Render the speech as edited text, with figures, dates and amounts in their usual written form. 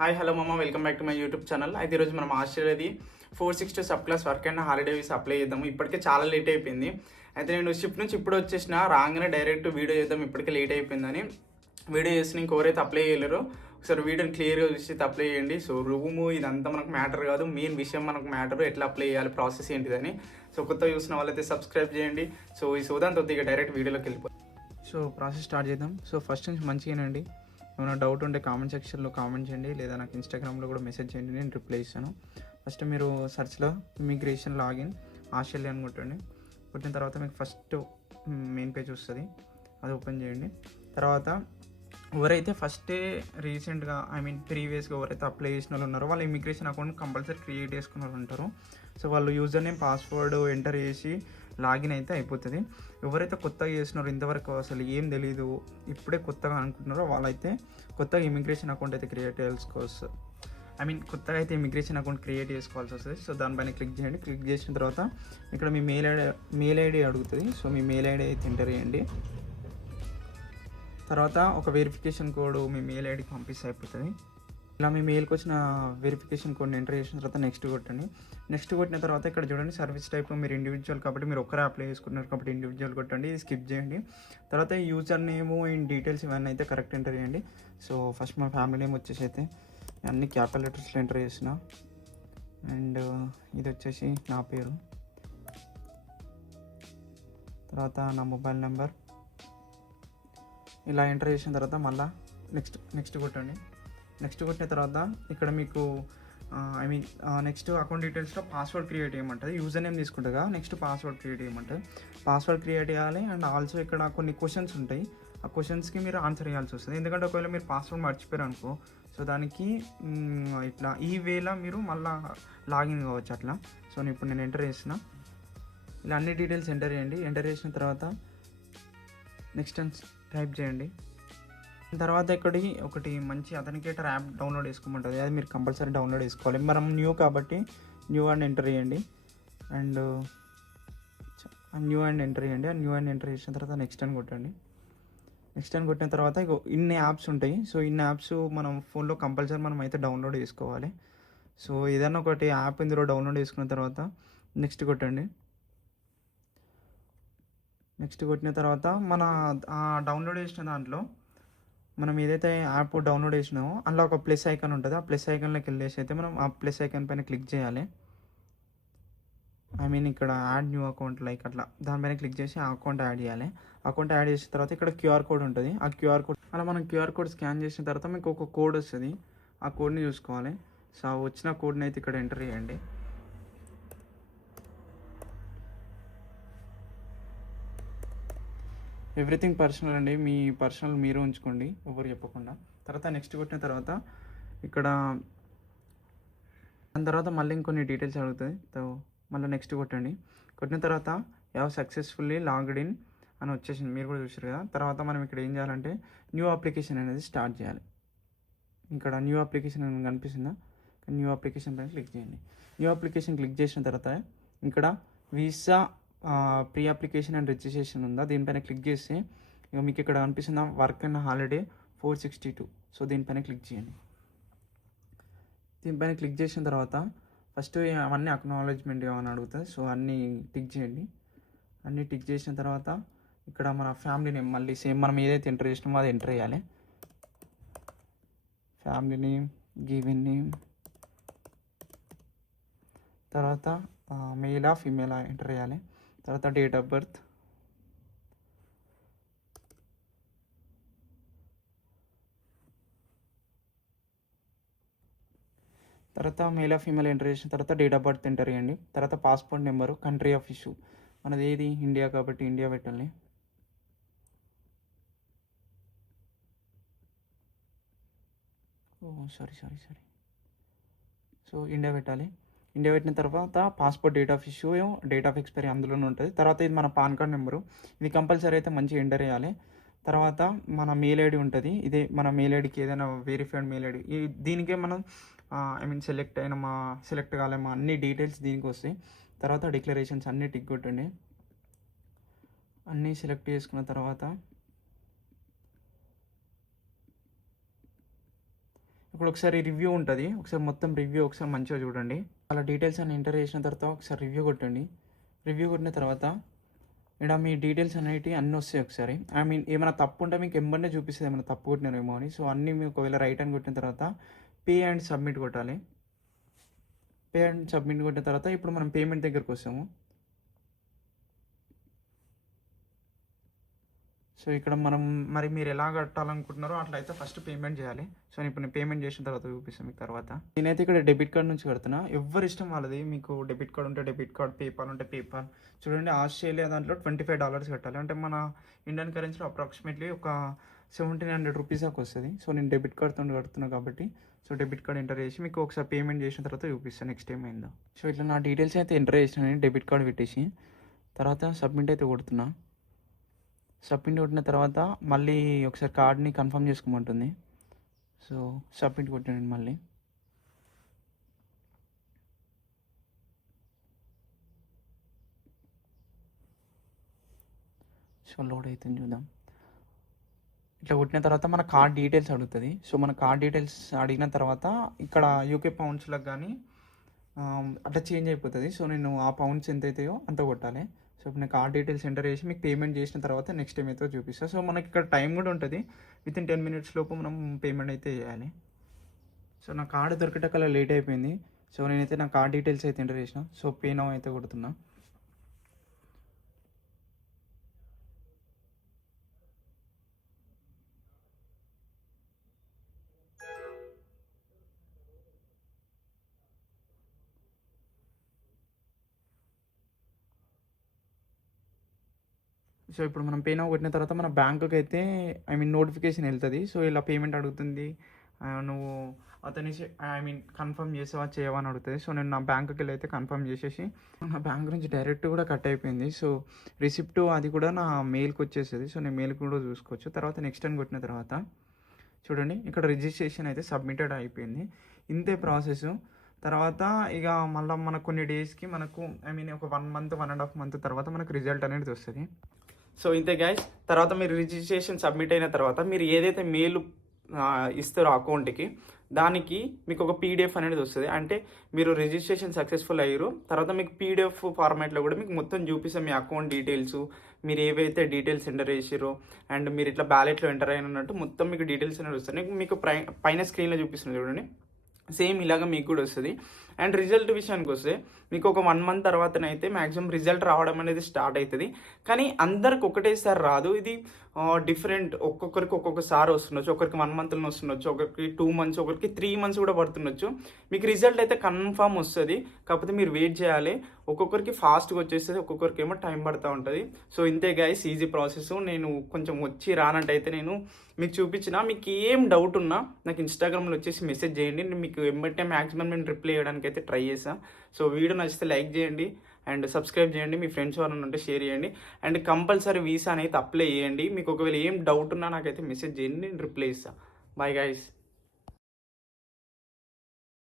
Hi hello మమ్మ, welcome back to my YouTube channel. అయితే ఈరోజు మనం ఆస్ట్రేలియాది 462 sub class work and holiday visa apply చేద్దాము. ఇప్పటికే చాలా లేట్ అయిపోయింది. అయితే నేను షిఫ్ట్ నుంచి ఇప్పుడు వచ్చేసిన, రాగానే డైరెక్ట్ వీడియో చేద్దాం, ఇప్పటికే లేట్ అయిపోయిందని వీడియో చేసిన. ఇంకెవరైతే అప్లై చేయలేరో ఒకసారి వీడియోని క్లియర్గా చూసి అప్లై చేయండి. సో రూము ఇదంతా మనకు మ్యాటర్ కాదు, మెయిన్ విషయం మనకు మ్యాటర్ ఎట్లా అప్లై చేయాలి, ప్రాసెస్ ఏంటిదని. సో కొత్తగా చూసిన వాళ్ళైతే సబ్స్క్రైబ్ చేయండి. సో ఈ సోదాంతో ఇక డైరెక్ట్ వీడియోలోకి వెళ్ళిపోయి సో ప్రాసెస్ స్టార్ట్ చేద్దాం. సో ఫస్ట్ నుంచి మంచిగానండి. ఏమైనా డౌట్ ఉంటే కామెంట్ సెక్షన్లో కామెంట్ చేయండి, లేదా నాకు ఇన్స్టాగ్రామ్లో కూడా మెసేజ్ చేయండి, నేను రిప్లై ఇస్తాను. ఫస్ట్ మీరు సర్చ్లో ఇమిగ్రేషన్ లాగిన్ ఆస్ట్రేలియా అని కొట్టండి. కొట్టిన తర్వాత మీకు ఫస్ట్ మెయిన్ పేజ్ వస్తుంది, అది ఓపెన్ చేయండి. తర్వాత ఎవరైతే ఫస్టే రీసెంట్గా ప్రీవియస్గా ఎవరైతే అప్లై చేసిన వాళ్ళు ఉన్నారో వాళ్ళ ఇమిగ్రేషన్ అకౌంట్ కంపల్సరీ క్రియేట్ చేసుకున్న వాళ్ళు ఉంటారు. సో వాళ్ళు యూజర్ నేమ్ పాస్వర్డ్ ఎంటర్ చేసి లాగిన్ అయితే అయిపోతుంది. ఎవరైతే కొత్తగా చేస్తున్నారో, ఇంతవరకు అసలు ఏం తెలీదు, ఇప్పుడే కొత్తగా అనుకుంటున్నారో వాళ్ళైతే కొత్తగా ఇమిగ్రేషన్ అకౌంట్ అయితే క్రియేట్ చేసుకోవచ్చు. కొత్తగా అయితే ఇమిగ్రేషన్ అకౌంట్ క్రియేట్ చేసుకోవాల్సి వస్తుంది. సో దానిపైన క్లిక్ చేయండి. క్లిక్ చేసిన తర్వాత ఇక్కడ మీ మెయిల్ ఐడి అడుగుతుంది. సో మీ మెయిల్ ఐడి అయితే ఎంటర్ చేయండి. తర్వాత ఒక వెరిఫికేషన్ కోడ్ మీ మెయిల్ ఐడికి పంపిస్తే అయిపోతుంది. ఇలా మీ మెయిల్కి వచ్చిన వెరిఫికేషన్ కోడ్ని ఎంటర్ చేసిన తర్వాత నెక్స్ట్ కొట్టండి. నెక్స్ట్ కొట్టిన తర్వాత ఇక్కడ చూడండి, సర్వీస్ టైప్ మీరు ఇండివిజువల్ కాబట్టి మీరు ఒక్కరే అప్లై చేసుకుంటున్నారు కాబట్టి ఇండివిజువల్ కొట్టండి, ఇది స్కిప్ చేయండి. తర్వాత యూజర్ నేమ్ అండ్ డీటెయిల్స్ ఇవన్నీ అయితే కరెక్ట్ ఎంటర్ చేయండి. సో ఫస్ట్ మా ఫ్యామిలీ నేమ్ వచ్చేసి అయితే అన్ని క్యాపిటల్ లెటర్స్లో ఎంటర్ చేసిన, అండ్ ఇది వచ్చేసి నా పేరు. తర్వాత నా మొబైల్ నెంబర్ ఇలా ఎంటర్ చేసిన తర్వాత మళ్ళీ నెక్స్ట్ కొట్టండి. నెక్స్ట్ కొట్టిన తర్వాత ఇక్కడ మీకు నెక్స్ట్ అకౌంట్ డీటెయిల్స్లో పాస్వర్డ్ క్రియేట్ చేయమంటుంది. యూజర్ నేమ్ తీసుకుంటుందిగా, నెక్స్ట్ పాస్వర్డ్ క్రియేట్ చేయమంటుంది. పాస్వర్డ్ క్రియేట్ చేయాలి. అండ్ ఆల్సో ఇక్కడ కొన్ని క్వశ్చన్స్ ఉంటాయి, ఆ క్వశ్చన్స్కి మీరు ఆన్సర్ చేయాల్సి వస్తుంది. ఎందుకంటే ఒకవేళ మీరు పాస్వర్డ్ మర్చిపోయారు అనుకో, సో దానికి ఇట్లా ఈ వేలో మీరు మళ్ళీ లాగిన్ కావచ్చు అట్లా. సో ఇప్పుడు నేను ఎంటర్ చేసిన, ఇలా అన్ని డీటెయిల్స్ ఎంటర్ చేయండి. ఎంటర్ చేసిన తర్వాత నెక్స్ట్ టైప్ చేయండి. తర్వాత ఒకటి మంచి అథెంటికేటర్ యాప్ డౌన్లోడ్ చేసుకోమంటుంది, అది మీరు కంపల్సరీ డౌన్లోడ్ చేసుకోవాలి. మనం న్యూ కాబట్టి న్యూ అండ్ ఎంటర్ చేయండి. అండ్ న్యూ అండ్ ఎంటర్ చేయండి. ఆ న్యూ అండ్ ఎంటర్ చేసిన తర్వాత నెక్స్ట్ అని కొట్టండి. నెక్స్ట్ అని కొట్టిన తర్వాత ఇన్ని యాప్స్ ఉంటాయి. సో ఇన్ని యాప్స్ మనం ఫోన్లో కంపల్సరీ మనం అయితే డౌన్లోడ్ చేసుకోవాలి. సో ఏదైనా ఒకటి యాప్ ఇందులో డౌన్లోడ్ చేసుకున్న తర్వాత నెక్స్ట్ కొట్టండి. నెక్స్ట్ కొట్టిన తర్వాత మన డౌన్లోడ్ చేసిన దాంట్లో మనం ఏదైతే యాప్ డౌన్లోడ్ చేసినామో అందులో ఒక ప్లస్ ఐకాన్ ఉంటుంది. ఆ ప్లస్ ఐకాన్లోకి వెళ్ళేసి అయితే మనం ఆ ప్లస్ ఐకాన్ పైన క్లిక్ చేయాలి. ఇక్కడ యాడ్ న్యూ అకౌంట్ లైక్ అట్లా దానిపైన క్లిక్ చేసి ఆ అకౌంట్ యాడ్ చేయాలి. అకౌంట్ యాడ్ చేసిన తర్వాత ఇక్కడ క్యూఆర్ కోడ్ ఉంటుంది. ఆ క్యూఆర్ కోడ్ అలా మనం క్యూఆర్ కోడ్ స్కాన్ చేసిన తర్వాత మీకు ఒక కోడ్ వస్తుంది, ఆ కోడ్ని చూసుకోవాలి. సో వచ్చిన కోడ్ని అయితే ఇక్కడ ఎంటర్ చేయండి. ఎవ్రీథింగ్ పర్సనల్ అండి, మీ పర్సనల్ మీరు ఉంచుకోండి, ఎవరు చెప్పకుండా. తర్వాత నెక్స్ట్ కొట్టిన తర్వాత ఇక్కడ దాని తర్వాత మళ్ళీ ఇంకొన్ని డీటెయిల్స్ అడుగుతుంది. మళ్ళీ నెక్స్ట్ కొట్టండి. కొట్టిన తర్వాత సక్సెస్ఫుల్లీ లాగ్డ్ ఇన్ అని వచ్చేసింది, మీరు కూడా చూసారు కదా. తర్వాత మనం ఇక్కడ ఏం చేయాలంటే న్యూ అప్లికేషన్ అనేది స్టార్ట్ చేయాలి. ఇక్కడ న్యూ అప్లికేషన్ అని కనిపిస్తుందా, న్యూ అప్లికేషన్ పైన క్లిక్ చేయండి. న్యూ అప్లికేషన్ క్లిక్ చేసిన తర్వాత ఇక్కడ visa pre application and registration ఉందా, దీనిపైన క్లిక్ చేస్తే ఇక మీకు ఇక్కడ కనిపిస్తుందా వర్క్ అండ్ హాలిడే 462. సో దీనిపైన క్లిక్ చేయండి. దీనిపైన క్లిక్ చేసిన తర్వాత ఫస్ట్ అవన్నీ అక్నాలెడ్జ్మెంట్ ఏమైనా అడుగుతుంది. సో అన్నీ టిక్ చేయండి. అన్నీ టిక్ చేసిన తర్వాత ఇక్కడ మన ఫ్యామిలీ నేమ్ మళ్ళీ సేమ్ మనం ఏదైతే ఎంటర్ చేసినామో అది ఎంటర్ చేయాలి. ఫ్యామిలీ నేమ్, గివెన్ నేమ్, తర్వాత మేలా ఫీమేలా ఎంటర్ చేయాలి. తర్వాత డేట్ ఆఫ్ బర్త్, తర్వాత మేల్ ఆఫ్ ఫీమేల్ ఎంటర్ చేసిన తర్వాత డేట్ ఆఫ్ బర్త్ ఎంటర్ చేయండి. తర్వాత passport number, country of issue మనది ఏది ఇండియా కాబట్టి ఇండియా పెట్టాలి. సారీ సో ఇండియా పెట్టాలి. ఇండియా పెట్టిన తర్వాత passport date of issue, date of expiry అందులోనే ఉంటుంది. తర్వాత ఇది మన పాన్ కార్డ్ నెంబరు, ఇది కంపల్సరీ అయితే మంచిగా ఎంటర్ చేయాలి. తర్వాత మన మెయిల్ ఐడి ఉంటుంది, ఇదే మన మెయిల్ ఐడికి ఏదైనా వెరిఫైడ్ మెయిల్ ఐడి, దీనికే మనం సెలెక్ట్ కాలేమా అన్ని డీటెయిల్స్ దీనికి వస్తాయి. తర్వాత డిక్లరేషన్స్ అన్నీ టిక్ కొట్టండి. అన్నీ సెలెక్ట్ చేసుకున్న తర్వాత ఇప్పుడు ఒకసారి రివ్యూ ఉంటుంది, ఒకసారి మొత్తం రివ్యూ ఒకసారి మంచిగా చూడండి. అలా డీటెయిల్స్ అన్ని ఎంటర్ చేసిన తర్వాత ఒకసారి రివ్యూ కొట్టండి. రివ్యూ కొట్టిన తర్వాత ఇక్కడ మీ డీటెయిల్స్ అనేవి అన్నీ వస్తాయి. ఒకసారి ఐ మీన్ ఏమైనా తప్పు ఉంటే మీకు ఎంబడే చూపిస్తుంది, ఏమైనా తప్పు కొట్టినారేమో అని. సో అన్నీ మీకు ఒకవేళ రైట్ అని కొట్టిన తర్వాత పే అండ్ సబ్మిట్ కొట్టాలి. పే అండ్ సబ్మిట్ కొట్టిన తర్వాత ఇప్పుడు మనం పేమెంట్ దగ్గరకు వస్తాము. సో ఇక్కడ మనం మరి మీరు ఎలా కట్టాలనుకుంటున్నారో అట్లయితే ఫస్ట్ పేమెంట్ చేయాలి. సో ఇప్పుడు నేను పేమెంట్ చేసిన తర్వాత చూపిస్తాను మీకు తర్వాత. నేనైతే ఇక్కడ డెబిట్ కార్డ్ నుంచి కడుతున్నా. ఎవరి ఇష్టం వాళ్ళది. మీకు డెబిట్ కార్డ్ ఉంటే డెబిట్ కార్డ్, పేపాల్ ఉంటే పేపాల్. చూడండి ఆస్ట్రేలియా దాంట్లో $25 కట్టాలి. అంటే మన ఇండియన్ కరెన్సీలో అప్రాక్సిమేట్లీ ఒక 1700 రూపీస్ దాకా వస్తుంది. సో నేను డెబిట్ కార్డ్తో కడుతున్నా కాబట్టి సో డెబిట్ కార్డ్ ఎంటర్ చేసి మీకు ఒకసారి పేమెంట్ చేసిన తర్వాత చూపిస్తాను నెక్స్ట్ టైం అయిందో. సో ఇట్లా నా డీటెయిల్స్ అయితే ఎంటర్ చేసిన నేను డెబిట్ కార్డ్ పెట్టేసి తర్వాత సబ్మిట్ అయితే కొడుతున్నా. సబ్మిట్ కొట్టిన తర్వాత మళ్ళీ ఒకసారి కార్డ్ని కన్ఫర్మ్ చేసుకోమంటుంది. సో సబ్మిట్ కొట్టాను మళ్ళీ. సో లోడ్ అవుతుంది చూద్దాం. ఇట్లా కొట్టిన తర్వాత మన కార్డ్ డీటెయిల్స్ అడుగుతుంది. సో మన కార్డ్ డీటెయిల్స్ అడిగిన తర్వాత ఇక్కడ యూకే పౌండ్స్లకు కానీ అట్లా చేంజ్ అయిపోతుంది. సో నేను ఆ పౌండ్స్ ఎంత అవుతాయో అంత కొట్టాలి. సో ఇప్పుడు నేను కార్డ్ డీటెయిల్స్ ఎంటర్ చేసి మీకు పేమెంట్ చేసిన తర్వాత నెక్స్ట్ టైం అయితే చూపిస్తాను. సో మనకి ఇక్కడ టైం కూడా ఉంటుంది. వితిన్ 10 minutes లోపు మనం పేమెంట్ అయితే చేయాలి. సో నా కార్డు దొరికేటకల్లా లేట్ అయిపోయింది. సో నేనైతే నా కార్డ్ డీటెయిల్స్ అయితే ఎంటర్ చేసిన. సో పే నౌ అయితే కొడుతున్నా. సో ఇప్పుడు మనం పే నౌ కొట్టిన తర్వాత మన బ్యాంకుకి అయితే ఐ మీన్ నోటిఫికేషన్ వెళ్తుంది. సో ఇలా పేమెంట్ అడుగుతుంది, నువ్వు అతని ఐ మీన్ కన్ఫర్మ్ చేసావా చేయవా అని అడుగుతుంది. సో నేను నా బ్యాంకుకి వెళ్ళి అయితే కన్ఫర్మ్ చేసేసి నా బ్యాంక్ నుంచి డైరెక్ట్ కూడా కట్ అయిపోయింది. సో రిసిప్ట్ అది కూడా నా మెయిల్కి వచ్చేసేది. సో నేను మెయిల్కి కూడా చూసుకోవచ్చు. తర్వాత నెక్స్ట్ అని కొట్టిన తర్వాత చూడండి ఇక్కడ రిజిస్ట్రేషన్ అయితే సబ్మిటెడ్ అయిపోయింది. ఇంతే ప్రాసెస్. తర్వాత ఇక మళ్ళీ మనకు కొన్ని డేస్కి మనకు ఐ మీన్ ఒక 1 month 1.5 month తర్వాత మనకు రిజల్ట్ అనేది వస్తుంది. సో ఇంతే గైస్. తర్వాత మీరు రిజిస్ట్రేషన్ సబ్మిట్ అయిన తర్వాత మీరు ఏదైతే మెయిల్ ఇస్తారో అకౌంట్కి దానికి మీకు ఒక పీడిఎఫ్ అనేది వస్తుంది. అంటే మీరు రిజిస్ట్రేషన్ సక్సెస్ఫుల్ అయ్యారు తర్వాత మీకు పీడిఎఫ్ ఫార్మాట్లో కూడా మీకు మొత్తం చూపిస్తాం మీ అకౌంట్ డీటెయిల్స్, మీరు ఏవైతే డీటెయిల్స్ ఎంటర్ చేసారో అండ్ మీరు ఇట్లా బ్యాలెట్లో ఎంటర్ అయినట్టు మొత్తం మీకు డీటెయిల్స్ అనేది వస్తాయి. మీకు పైన స్క్రీన్లో చూపిస్తుంది చూడండి. సేమ్ ఇలాగ మీకు కూడా వస్తుంది. అండ్ రిజల్ట్ విషయానికి వస్తే మీకు ఒక 1 month తర్వాతనైతే మ్యాక్సిమం రిజల్ట్ రావడం అనేది స్టార్ట్ అవుతుంది. కానీ అందరికి ఒకటేసారి రాదు. ఇది డిఫరెంట్, ఒక్కొక్కరికి ఒక్కొక్కసారి వస్తుండొచ్చు. ఒకరికి 1 monthలో వస్తుండొచ్చు, ఒకరికి 2 months, ఒకరికి 3 months కూడా పడుతుండొచ్చు. మీకు రిజల్ట్ అయితే కన్ఫామ్ వస్తుంది. కాకపోతే మీరు వెయిట్ చేయాలి. ఒక్కొక్కరికి ఫాస్ట్గా వచ్చేస్తుంది, ఒక్కొక్కరికి ఏమో టైం పడుతూ ఉంటుంది. సో ఇంతే గైస్, ఈజీ ప్రాసెస్. నేను కొంచెం వచ్చి రానట్టయితే నేను మీకు చూపించిన. మీకు ఏం డౌట్ ఉన్నా నాకు ఇన్స్టాగ్రామ్లో వచ్చేసి మెసేజ్ చేయండి. నేను మీకు ఎమ్మటే మ్యాక్సిమం నేను రిప్లై చేయడానికి అయితే ట్రై చేస్తాను. సో వీడియో నచ్చితే లైక్ చేయండి అండ్ సబ్స్క్రైబ్ చేయండి. మీ ఫ్రెండ్స్ ఎవరైనా ఉంటే షేర్ చేయండి. అండ్ కంపల్సరీ వీసా అనేది అప్లై చేయండి. మీకు ఒకవేళ ఏం డౌట్ ఉన్నా నాకైతే మెసేజ్ చేయండి, నేను రిప్లై ఇస్తాను. Bye guys.